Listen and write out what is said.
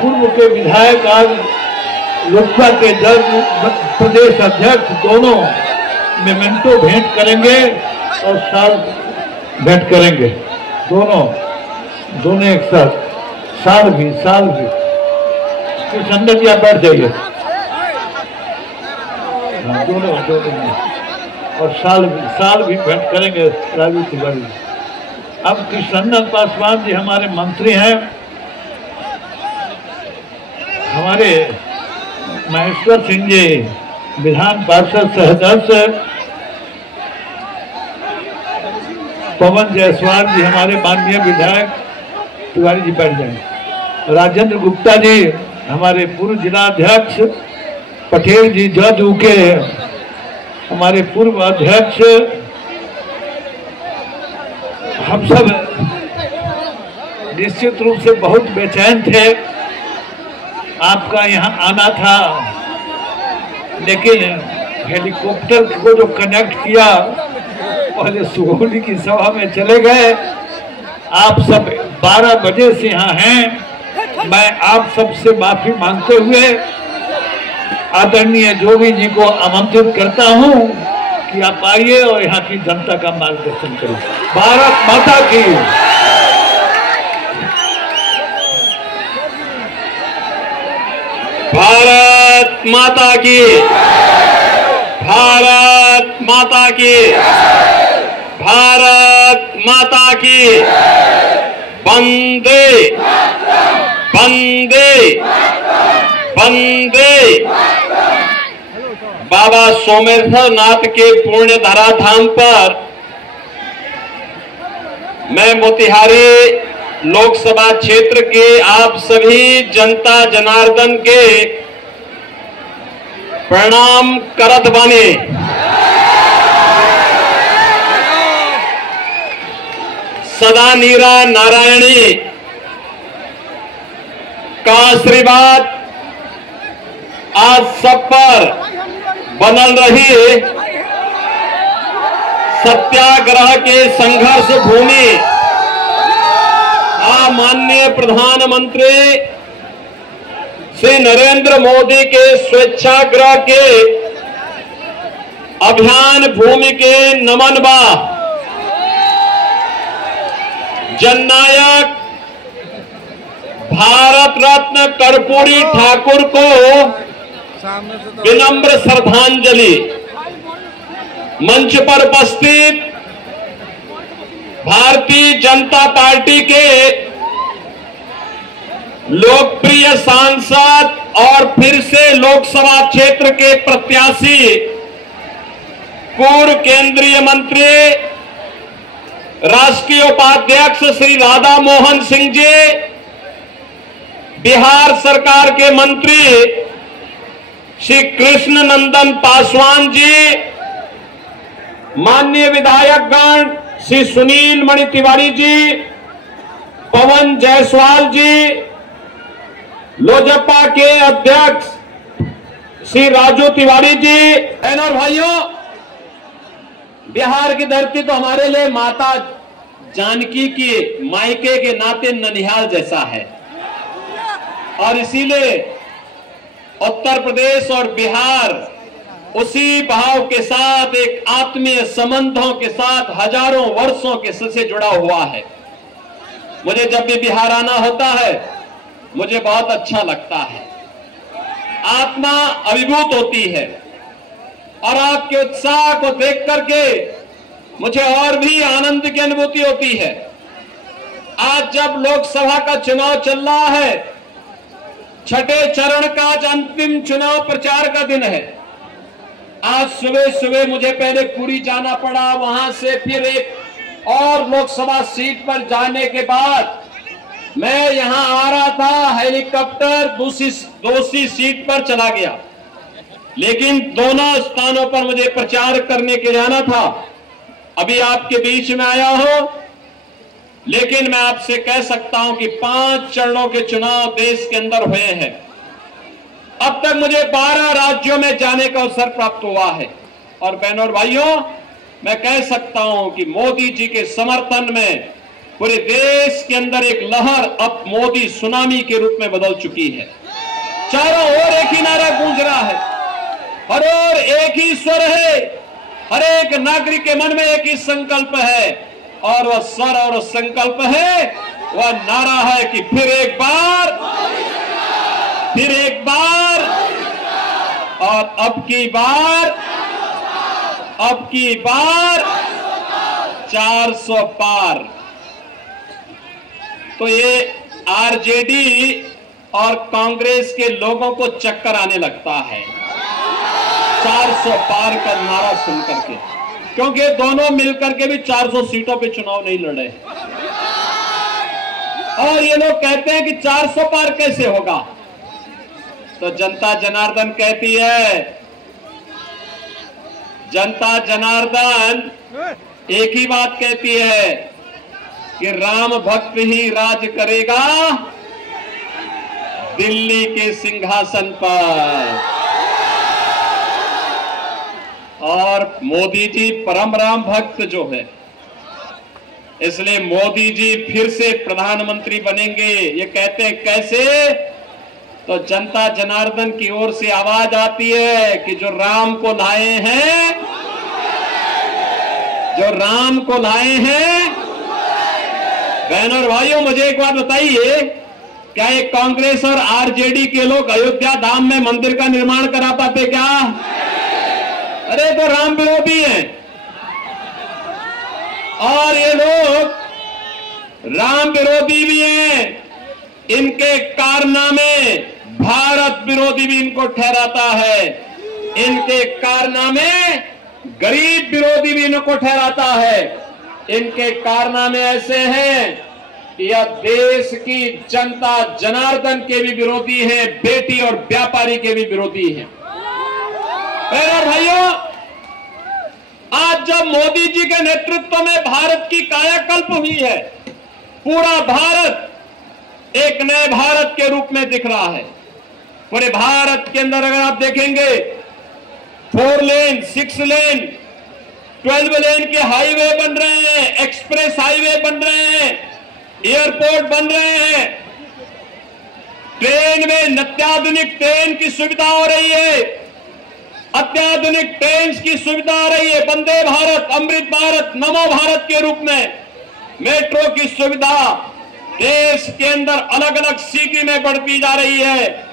पूर्व के विधायक आज लोकसभा के जज प्रदेश अध्यक्ष दोनों मेमेंटो भेंट करेंगे और साल भेंट करेंगे। दोनों एक साथ साल भी कृष्णनंदन जी आप बैठ जाइए। दोनों और साल भी भेंट करेंगे राजू तिवारी। अब कृष्णनंदन पासवान जी हमारे मंत्री हैं, हमारे महेश्वर सिंह जी विधान पार्षद सदस्य, पवन जायसवाल जी हमारे माननीय विधायक, तिवारी जी बैठ जाएं। राजेंद्र गुप्ता जी हमारे पूर्व जिलाध्यक्ष, पटेल जी जज के हमारे पूर्व अध्यक्ष, हम सब निश्चित रूप से बहुत बेचैन थे। आपका यहाँ आना था, लेकिन हेलीकॉप्टर को जो कनेक्ट किया पहले सुगौली की सभा में चले गए। आप सब 12 बजे से यहाँ हैं। मैं आप सबसे माफी मांगते हुए आदरणीय जोगी जी को आमंत्रित करता हूँ कि आप आइए और यहाँ की जनता का मार्गदर्शन करें। भारत माता की। भारत माता की। भारत माता की। भारत माता की। वंदे वंदे वंदे। बाबा सोमेश्वरनाथ के पुण्य धरा धाम पर मैं मोतिहारी लोकसभा क्षेत्र के आप सभी जनता जनार्दन के प्रणाम करत बानी। सदा नीरा नारायणी का आशीर्वाद आज सब पर बनल रही। सत्याग्रह के संघर्ष भूमि माननीय प्रधानमंत्री श्री नरेंद्र मोदी के स्वेच्छाग्रह के अभियान भूमि के नमन बा। जननायक भारत रत्न कर्पूरी ठाकुर को विनम्र श्रद्धांजलि। मंच पर उपस्थित भारतीय जनता पार्टी के लोकप्रिय सांसद और फिर से लोकसभा क्षेत्र के प्रत्याशी पूर्व केंद्रीय मंत्री राष्ट्रीय उपाध्यक्ष श्री राधा मोहन सिंह जी, बिहार सरकार के मंत्री श्री कृष्णनंदन पासवान जी, माननीय विधायकगण श्री सुनील मणि तिवारी जी, पवन जायसवाल जी, लोजपा के अध्यक्ष श्री राजू तिवारी जी। बहनों और भाइयों, बिहार की धरती तो हमारे लिए माता जानकी की मायके के नाते ननिहाल जैसा है, और इसीलिए उत्तर प्रदेश और बिहार उसी भाव के साथ एक आत्मीय संबंधों के साथ हजारों वर्षों के से जुड़ा हुआ है। मुझे जब भी बिहार आना होता है मुझे बहुत अच्छा लगता है, आत्मा अभिभूत होती है, और आपके उत्साह को देख करके मुझे और भी आनंद की अनुभूति होती है। आज जब लोकसभा का चुनाव चल रहा है, छठे चरण का आज अंतिम चुनाव प्रचार का दिन है। आज सुबह सुबह मुझे पहले पुरी जाना पड़ा, वहां से फिर एक और लोकसभा सीट पर जाने के बाद मैं यहां आ रहा था, हेलीकॉप्टर दूसरी सीट पर चला गया, लेकिन दोनों स्थानों पर मुझे प्रचार करने के जाना था। अभी आपके बीच में आया हूं, लेकिन मैं आपसे कह सकता हूं कि 5 चरणों के चुनाव देश के अंदर हुए हैं। अब तक मुझे 12 राज्यों में जाने का अवसर प्राप्त हुआ है, और बहनों और भाइयों, मैं कह सकता हूं कि मोदी जी के समर्थन में पूरे देश के अंदर एक लहर अब मोदी सुनामी के रूप में बदल चुकी है। चारों ओर एक ही नारा गूंज रहा है, हर ओर एक ही स्वर है, हर एक नागरिक के मन में एक ही संकल्प है, और वह स्वर और संकल्प है, वह नारा है कि फिर एक बार, और अब की बार 400 पार। तो ये आरजेडी और कांग्रेस के लोगों को चक्कर आने लगता है 400 पार का नारा सुन करके, क्योंकि दोनों मिलकर के भी 400 सीटों पे चुनाव नहीं लड़े। और ये लोग कहते हैं कि 400 पार कैसे होगा, तो जनता जनार्दन कहती है, जनता जनार्दन एक ही बात कहती है कि राम भक्त ही राज करेगा दिल्ली के सिंहासन पर। और मोदी जी परम राम भक्त जो है, इसलिए मोदी जी फिर से प्रधानमंत्री बनेंगे। ये कहते हैं कैसे, तो जनता जनार्दन की ओर से आवाज आती है कि जो राम को लाए हैं, बहनों और भाइयों, मुझे एक बात बताइए, क्या ये कांग्रेस और आरजेडी के लोग अयोध्या धाम में मंदिर का निर्माण करा पाते क्या? अरे तो राम विरोधी हैं, और ये लोग राम विरोधी भी हैं। इनके कारनामे भारत विरोधी भी इनको ठहराता है, इनके कारनामे गरीब विरोधी भी इनको ठहराता है। इनके कारनामे ऐसे हैं कि यह देश की जनता जनार्दन के भी विरोधी हैं, बेटी और व्यापारी के भी विरोधी हैं। और भाइयों, आज जब मोदी जी के नेतृत्व में भारत की कायाकल्प हुई है, पूरा भारत एक नए भारत के रूप में दिख रहा है। पूरे भारत के अंदर अगर आप देखेंगे 4 लेन, 6 लेन, 12 लेन के हाईवे बन रहे हैं, एक्सप्रेस हाईवे बन रहे हैं, एयरपोर्ट बन रहे हैं, ट्रेन में अत्याधुनिक ट्रेन की सुविधा हो रही है, अत्याधुनिक ट्रेन की सुविधा आ रही है, वंदे भारत, अमृत भारत, नमो भारत के रूप में मेट्रो की सुविधा देश के अंदर अलग अलग सिटी में बढ़ती जा रही है।